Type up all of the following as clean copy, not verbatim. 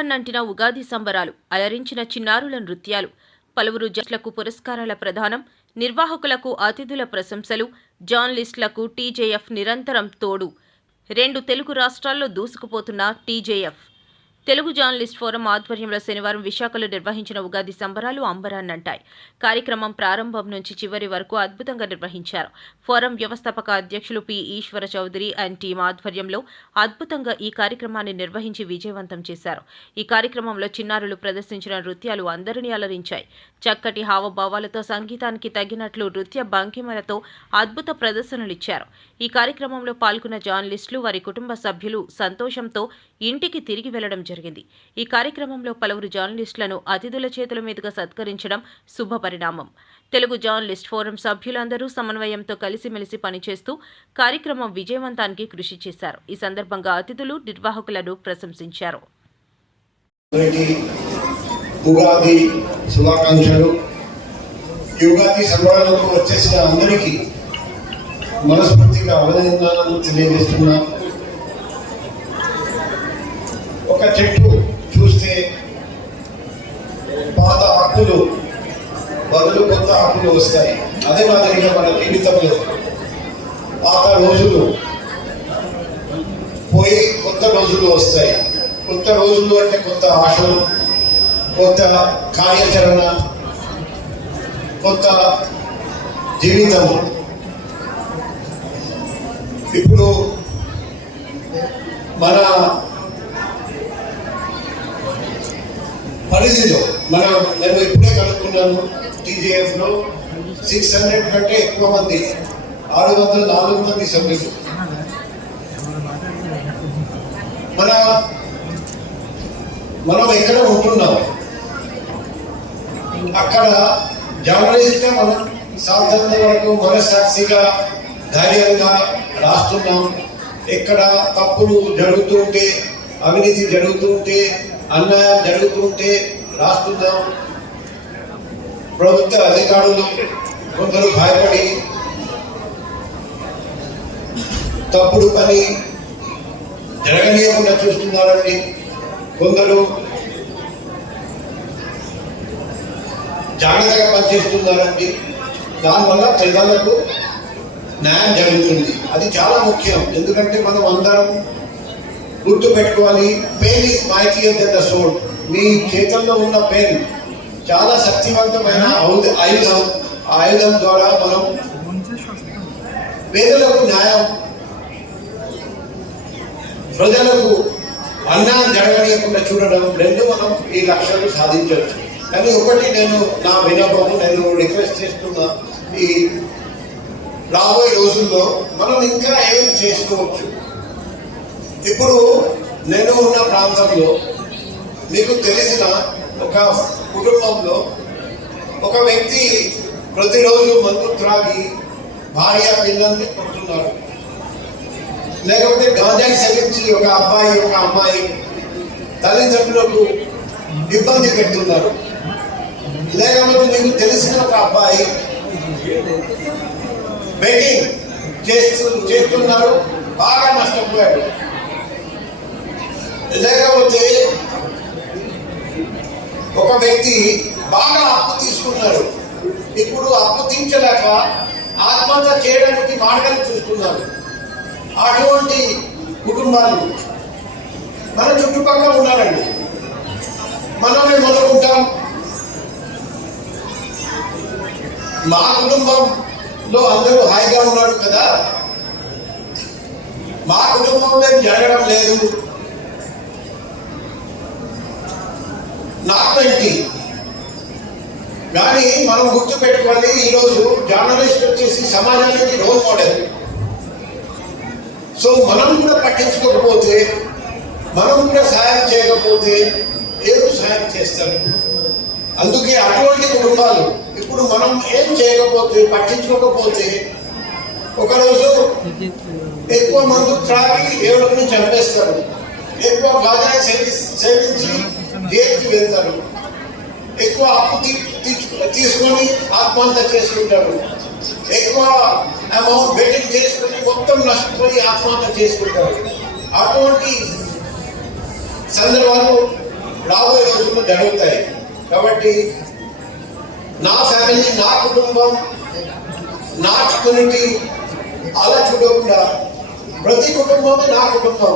అంబరాన్నంటిన ఉగాది సంబరాలు, అలరించిన చిన్నారుల నృత్యాలు, పలువురు జట్లకు పురస్కారాల ప్రదానం, నిర్వాహకులకు అతిథుల ప్రశంసలు, జర్నలిస్టులకు టీజేఎఫ్ నిరంతరం తోడు. 2 తెలుగు రాష్ట్రాల్లో దూసుకుపోతున్న టీజేఎఫ్. తెలుగు జర్నలిస్ట్ ఫోరం ఆధ్వర్యంలో శనివారం విశాఖలో నిర్వహించిన ఉగాది సంబరాలు అంబరాన్నంటాయి. కార్యక్రమం ప్రారంభం నుంచి చివరి వరకు అద్భుతంగా నిర్వహించారు. ఫోరం వ్యవస్థాపక అధ్యక్షులు P. Eswara Chowdary and team ఆధ్వర్యంలో అద్భుతంగా ఈ కార్యక్రమాన్ని నిర్వహించి విజయవంతం చేశారు. ఈ కార్యక్రమంలో చిన్నారులు ప్రదర్శించిన నృత్యాలు అందరినీ అలరించాయి. చక్కటి హావభావాలతో సంగీతానికి తగినట్లు నృత్య భంగిమలతో అద్భుత ప్రదర్శనలిచ్చారు. ఈ కార్యక్రమంలో పాల్గొన్న జర్నలిస్టులు, వారి కుటుంబ సభ్యులు సంతోషంతో ఇంటికి తిరిగి వెళ్లడం జరిగింది. ఈ కార్యక్రమంలో పలువురు జర్నలిస్టులను అతిథుల చేతుల మీదుగా సత్కరించడం శుభ పరిణామం. తెలుగు జర్నలిస్ట్ ఫోరం సభ్యులందరూ సమన్వయంతో కలిసిమెలిసి పనిచేస్తూ కార్యక్రమం విజయవంతానికి కృషి చేశారు. ఈ సందర్భంగా అతిథులు, నిర్వాహకులను ప్రశంసించారు. ఉగాది శుభాకాంక్షలు. ఉగాది సంబరాలకు వచ్చేసిన అందరికీ మనస్ఫూర్తిగా అభినందనలు తెలియజేస్తున్నాను. ఒక చెట్టు చూస్తే పాత ఆకులు బదులు కొత్త ఆకులు వస్తాయి. అదే మాదిరిగా మన జీవితంలో పాత రోజులు పోయి కొత్త రోజులు వస్తాయి. కొత్త రోజులు అంటే కొత్త ఆశలు, కొత్త కార్యాచరణ, కొత్త జీవితము. ఇప్పుడు మన పరిధిలో నేను ఇప్పుడే కనుక్కున్నాను, టీజేఎఫ్లో 600 కంటే ఎక్కువ మంది, 604 మంది సభ్యులు. మనం ఎక్కడ ఉంటున్నాం, అక్కడ జర్నలిస్ట్గా మనం సాధ్యత వరకు మనస్సాక్షిగా ధైర్యంగా రాస్తున్నాం. ఎక్కడ తప్పులు జరుగుతుంటే, అవినీతి జరుగుతుంటే, అన్యాయం జరుగుతుంటే రాస్తున్నాం. ప్రభుత్వ అధికారులు కొందరు భయపడి తప్పుడు పని జరగనీయకుండా చూస్తున్నారండి. కొందరు జాగ్రత్తగా పనిచేస్తున్నారండి. దానివల్ల ప్రజలకు న్యాయం జరుగుతుంది. అది చాలా ముఖ్యం. ఎందుకంటే మనం అందరం గుర్తు పెట్టుకోవాలి, pain is mightier than the soul. మీ చేతుల్లో ఉన్న పెయిన్ చాలా శక్తివంతమైన ఆయుధం. ఆ ఆయుధం ద్వారా మనం పేదలకు న్యాయం, ప్రజలకు అన్యాయం జరగనీయకుండా చూడడం, రెండు మనం ఈ లక్ష్యాలు సాధించవచ్చు. కానీ ఒకటి నా విన్నపము, నేను రిక్వెస్ట్ చేస్తున్నా, ఈ రాబోయే రోజుల్లో మనం ఇంకా ఏం చేసుకోవచ్చు. ఇప్పుడు నేను ఉన్న ప్రాంతంలో మీకు తెలిసిన ఒక కుటుంబంలో ఒక వ్యక్తి ప్రతిరోజు మందు త్రాగి భార్య పిల్లల్ని కొడుతున్నారు. లేకపోతే గాంజాయి సేవించి ఒక అబ్బాయి, ఒక అమ్మాయి తల్లిదండ్రులకు ఇబ్బంది పెడుతున్నారు. లేకపోతే మీకు తెలిసిన ఒక అబ్బాయి బెట్టింగ్ చేస్తున్నారు, బాగా నష్టపోయాడు. లేకపోతే ఒక వ్యక్తి బాగా అప్పు తీసుకున్నారు, ఇప్పుడు అప్పు తీర్చలేక ఆత్మహత్య చేయడానికి మార్గాలు చూస్తున్నారు. అటువంటి కుటుంబాలు మన చుట్టుపక్కల ఉన్నారండి. మనమే మొదలుకుంటాం. మా కుటుంబంలో అందరూ హాయిగా ఉన్నాడు కదా, మా కుటుంబంలో ఏం జరగడం లేదు, నాకంటి. కానీ మనం గుర్తు పెట్టుకోవాలి, ఈరోజు జర్నలిస్ట్ వచ్చేసి సమాజానికి రోల్ మోడల్. సో మనం కూడా పట్టించుకోకపోతే, మనం కూడా సాయం చేయకపోతే ఏదో సాయం చేస్తారు. అందుకే అటువంటి కుటుంబాలు ఇప్పుడు మనం ఏం చేయకపోతే, పట్టించుకోకపోతే, ఒకరోజు ఎక్కువ మందు త్రాగి ఏడుని చంపేస్తారు, ఎక్కువ గాజాయి సేవించి జైలుకి వెళ్తారు, ఎక్కువ అప్పు తీసుకొని ఆత్మహత్య చేసుకుంటారు, ఎక్కువ అమౌంట్ బెట్టింగ్ చేసుకుని మొత్తం నష్టపోయి ఆత్మహత్య చేసుకుంటారు. అటువంటి సందర్భాలు రాబోయే రోజుల్లో జరుగుతాయి. కాబట్టి నా ఫ్యామిలీ, నా కుటుంబం, నా కమ్యూనిటీ అలా చూడకుండా ప్రతి కుటుంబమే నా కుటుంబం.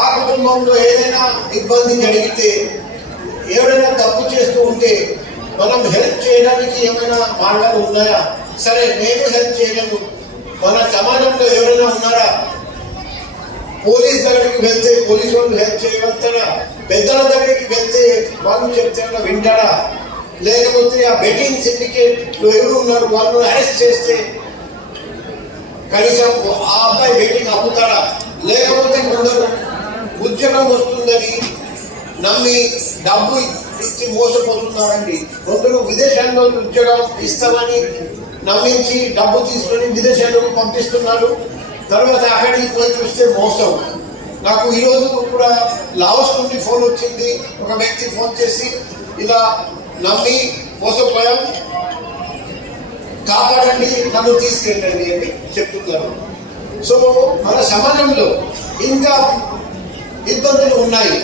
ఆ కుటుంబంలో ఏదైనా ఇబ్బంది జరిగితే, ఎవరైనా తప్పు చేస్తూ ఉంటే మనం హెల్ప్ చేయడానికి ఏమైనా మార్గాలు ఉన్నాయా? సరే, నేను హెల్ప్ చేయలేను, మన సమాజంలో ఎవరైనా ఉన్నారా? పోలీస్ దగ్గరికి వెళ్తే పోలీసు వాళ్ళు హెల్ప్ చేయగలుగుతారా? పెద్దల దగ్గరికి వెళ్తే వాళ్ళు చెప్తే వింటారా? లేకపోతే ఆ బెట్టింగ్ సిండికేట్ లో ఎవరు ఉన్నారు వాళ్ళు అరెస్ట్ చేస్తే కనీసం ఆ అబ్బాయి బెట్టింగ్ అమ్ముతారా? లేకపోతే కొందరు ఉద్యోగం వస్తుందని నమ్మి డబ్బు ఇచ్చి మోసపోతున్నారండి. కొందరు విదేశాల్లో ఉద్యోగం ఇస్తామని నమ్మించి డబ్బు తీసుకొని విదేశాలకు పంపిస్తున్నారు. తర్వాత అక్కడికి పోయి చూస్తే మోసం. నాకు ఈరోజు కూడా లావోస్ నుండి ఫోన్ వచ్చింది. ఒక వ్యక్తి ఫోన్ చేసి ఇలా నమ్మి మోసపోయాం, కాపాడండి, నన్ను తీసుకెళ్ళండి అని చెప్తున్నారు. సో మన సమాజంలో ఇంకా ఇబ్బందులు ఉన్నాయి.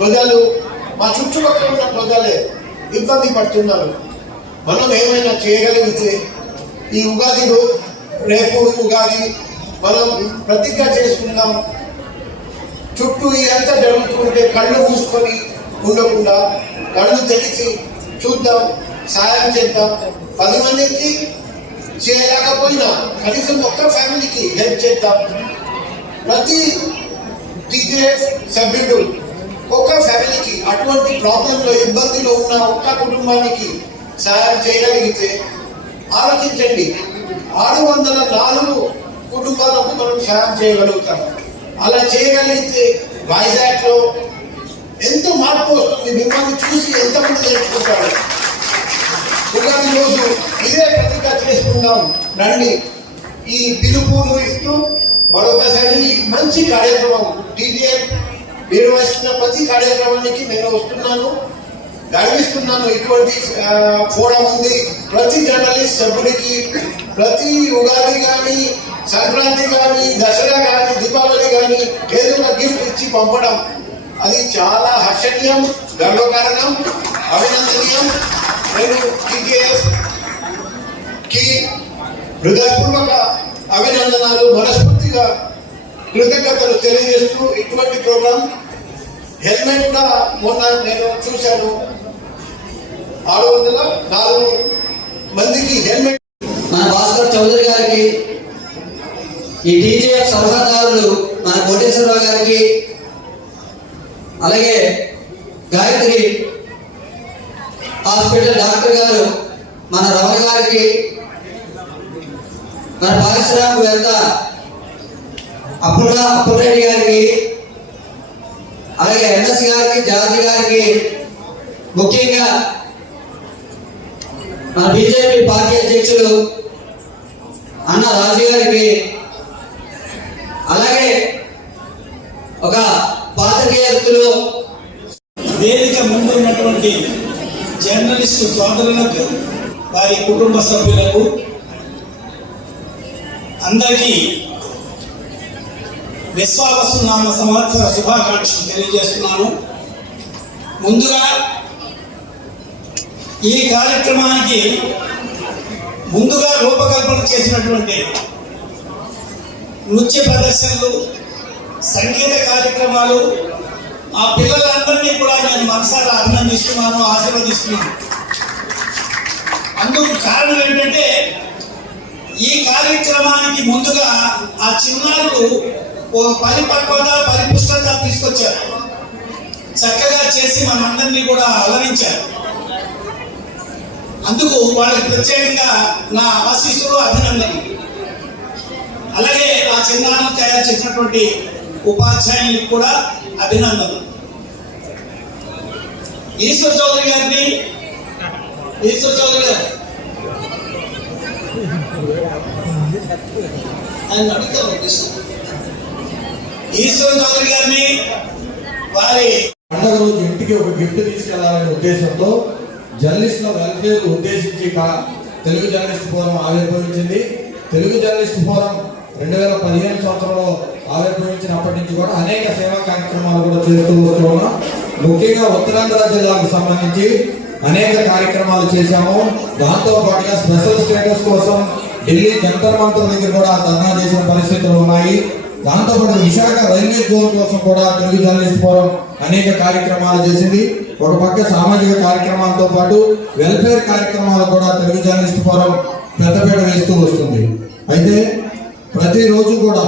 ప్రజలు, మా చుట్టుపక్కల ఉన్న ప్రజలే ఇబ్బంది పడుతున్నారు. మనం ఏమైనా చేయగలిగితే ఈ ఉగాదిలో, రేపు ఉగాది మనం ప్రతిజ్ఞ చేసుకుందాం. చుట్టూ ఇదంతా జరుగుతుంటే కళ్ళు మూసుకొని ఉండకుండా కళ్ళు తెరిచి చూద్దాం, సాయం చేద్దాం. 10 మందికి చేయలేకపోయినా కనీసం ఒక్క ఫ్యామిలీకి హెల్ప్ చేద్దాం. ప్రతి టీజేఎఫ్ సభ్యుడు ఒక్క ఫ్యామిలీకి, అటువంటి ప్రాబ్లంలో ఇబ్బందిలో ఉన్న ఒక్క కుటుంబానికి సాయం చేయగలిగితే ఆలోచించండి, 604 కుటుంబాలకు మనం సాయం చేయగలుగుతాం. అలా చేయగలిగితే వైజాగ్లో ఎంతో మార్పు వస్తుంది. మిమ్మల్ని చూసి ఎంతమంది నేర్చుకుంటారు. ఉగాది రోజు ఇదే ప్రతిజ్ఞ చేసుకుందాం రండి. ఈ పిలుపును ఇస్తూ మరొకసారి మంచి కార్యక్రమం టీజీఎఫ్ నిర్వహిస్తున్న ప్రతి కార్యక్రమానికి నేను వస్తున్నాను, గర్విస్తున్నాను. ఇటువంటి ఫోరం ఉంది. ప్రతి జర్నలిస్ట్ సభ్యుడికి ప్రతి ఉగాది కానీ, సంక్రాంతి కానీ, దసరా కానీ, దీపావళి కానీ ఏదో ఒక గిఫ్ట్ ఇచ్చి పంపడం అది చాలా హర్షణీయం, గర్వకారణం, అభినందనీయం. నేను టీజేఎఫ్ కి హృదయపూర్వక అభినందనలు, మనస్ఫూర్తిగా కృతజ్ఞతలు తెలియజేస్తూ ఇటువంటి ప్రోగ్రాం హెల్మెట్ కూడా మొన్న నేను చూశాను. 604 మందికి హెల్మెట్. మన భాస్కర్ చౌదరి గారికి, ఈ టీజేఎఫ్ సలహాదారులు మన కోటేశ్వరరావు గారికి, అలాగే గాయత్రి హాస్పిటల్ డాక్టర్ గారు మన రమణ గారికి, మన పారిశ్రామికవేత్త అప్పురెడ్డి గారికి, అలాగే ఎంఎస్ గారికి, జార్జి గారికి, ముఖ్యంగా మన బీజేపీ పార్టీ అధ్యక్షులు అన్న రాజు గారికి, అలాగే ఒక పాత్రికేయులు, వేదిక ముందు ఉన్నటువంటి జర్నలిస్టు సోదరులకు, వారి కుటుంబ సభ్యులకు అందరికీ విశ్వావసునామ సంవత్సర శుభాకాంక్షలు తెలియజేస్తున్నాను. ముందుగా ఈ కార్యక్రమానికి ముందుగా రూపకల్పన చేసినటువంటి నృత్య ప్రదర్శనలు, సంగీత కార్యక్రమాలు, ఆ పిల్లలందరినీ కూడా నేను మనసారా అభినందిస్తున్నాను, ఆశీర్వదిస్తున్నాను. అందుకు కారణం ఏంటంటే ఈ కార్యక్రమానికి ముందుగా ఆ చిన్నారులు ఓ పరిపక్వత, పరిపుష్టత తీసుకొచ్చారు. చక్కగా చేసి మనందరినీ కూడా అలరించారు. అందుకు వాళ్ళకి ప్రత్యేకంగా నా ఆశీస్సులు, అభినందనలు. అలాగే ఆ చిన్నారులు తయారు చేసినటువంటి ఉపాధ్యాయులకు కూడా అభినందనలు. ఈశ్వర్ చౌదరి గారిని, ఈశ్వర్ చౌదరి గారు ఈశ్వర్ చౌదరి గారిని వారి పండుగ రోజు ఇంటికి ఒక గిఫ్ట్ తీసుకెళ్లాలనే ఉద్దేశంతో జర్నలిస్టుల వెల్ఫేర్ ఉద్దేశించి తెలుగు జర్నలిస్ట్ ఫోరం ఆవిర్భవించింది. తెలుగు జర్నలిస్ట్ ఫోరం 2015 సంవత్సరంలో ఆవిర్భవించినప్పటి నుంచి కూడా అనేక సేవా కార్యక్రమాలు కూడా చేస్తూ వస్తున్నాం. ముఖ్యంగా ఉత్తరాంధ్ర జిల్లాకు సంబంధించి అనేక కార్యక్రమాలు చేశాము. దాంతో పాటుగా స్పెషల్ స్టేటస్ కోసం ఢిల్లీ జంతర్ మంతర్ దగ్గర కూడా ధర్నా చేసిన పరిస్థితులు ఉన్నాయి. దాంతోపాటు విశాఖ రైల్వే జోన్ కోసం కూడా తెలుగు జర్నలిస్ట్ ఫోరం అనేక కార్యక్రమాలు చేసింది. ఒక పక్క సామాజిక కార్యక్రమాలతో పాటు వెల్ఫేర్ కార్యక్రమాలు కూడా తెలుగు జర్నలిస్ట్ ఫోరం పెద్దపీట వేస్తూ వస్తుంది. అయితే ప్రతిరోజు కూడా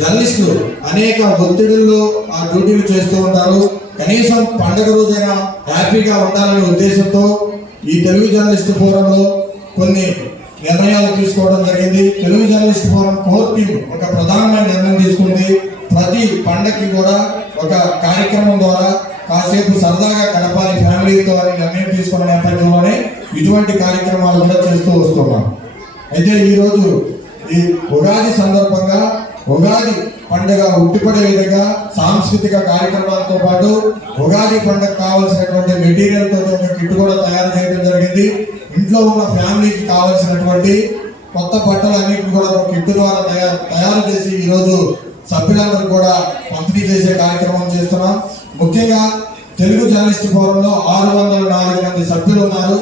జర్నలిస్టులు అనేక ఒత్తిడుల్లో ఆ డ్యూటీలు చేస్తూ ఉంటారు. కనీసం పండగ రోజైనా హ్యాపీగా ఉండాలనే ఉద్దేశంతో ఈ తెలుగు జర్నలిస్ట్ ఫోరంలో కొన్ని నిర్ణయాలు తీసుకోవడం జరిగింది. Telugu journalist forum core team ఒక ప్రధానమైన నిర్ణయం తీసుకుంది. ప్రతి పండగకి కూడా ఒక కార్యక్రమం ద్వారా కాసేపు సరదాగా గడపాలి ఫ్యామిలీతో అని నిర్ణయం తీసుకున్న నేపథ్యంలోనే ఇటువంటి కార్యక్రమాలు కూడా చేస్తూ వస్తున్నాం. అయితే ఈరోజు ఈ ఉగాది సందర్భంగా ఉగాది పండుగ ఉట్టిపడే విధంగా సాంస్కృతిక కార్యక్రమాలతో పాటు ఉగాది పండుగ కావాల్సినటువంటి మెటీరియల్ తో ఒక కిట్ కూడా తయారు చేయడం జరిగింది. ఇంట్లో ఉన్న ఫ్యామిలీకి కావాల్సినటువంటి కొత్త బట్టలు అన్నింటిని కూడా ఒక కిట్ ద్వారా తయారు చేసి ఈరోజు సభ్యులందరూ కూడా పంపిణీ చేసే కార్యక్రమం చేస్తున్నాం. ముఖ్యంగా తెలుగు జర్నలిస్ట్ ఫోరంలో 604 మంది సభ్యులు ఉన్నారు.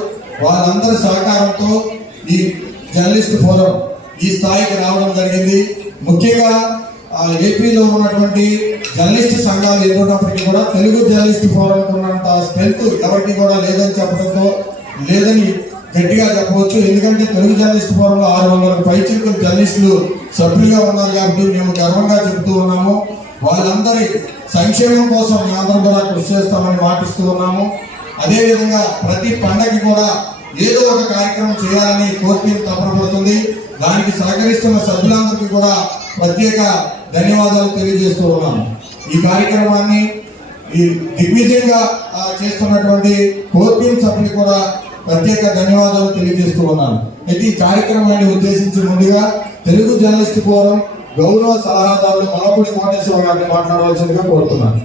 వాళ్ళందరి సహకారంతో ఈ జర్నలిస్ట్ ఫోరం ఈ స్థాయికి రావడం జరిగింది. ముఖ్యంగా ఏపీలో ఉన్నటువంటి జర్నలిస్ట్ సంఘాలు ఎదురున్నప్పటికీ కూడా తెలుగు జర్నలిస్ట్ ఫోరం ఉన్నంత స్ట్రెంత్ ఎవరికి కూడా లేదని చెప్పడంతో లేదని గట్టిగా చెప్పవచ్చు. ఎందుకంటే తెలుగు జర్నలిస్ట్ ఫోరంలో 600 పైచిలుకు జర్నలిస్టులు సభ్యులుగా ఉన్నారు కాబట్టి మేము గర్వంగా చెబుతూ ఉన్నాము. వాళ్ళందరి సంక్షేమం కోసం మేమందరం కూడా కృషి చేస్తామని మాటిస్తూ ఉన్నాము. అదేవిధంగా ప్రతి పండగకి కూడా ఏదో ఒక కార్యక్రమం చేయాలని కోర్టు తపన పడుతుంది. దానికి సహకరిస్తున్న సభ్యులందరికీ కూడా ప్రత్యేక ధన్యవాదాలు తెలియజేస్తూ ఉన్నాము. ఈ కార్యక్రమాన్ని ఈ దిగ్విజయంగా చేస్తున్నటువంటి కోర్టు సభ్యులకు కూడా ప్రత్యేక ధన్యవాదాలు తెలియజేస్తూ ఉన్నాను. అయితే ఈ కార్యక్రమాన్ని ఉద్దేశించి ముందుగా తెలుగు జర్నలిస్ట్ ఫోరం గౌరవ సలహాదారులు మలపూడి కోటేశ్వర గారిని మాట్లాడవలసిందిగా కోరుతున్నాను.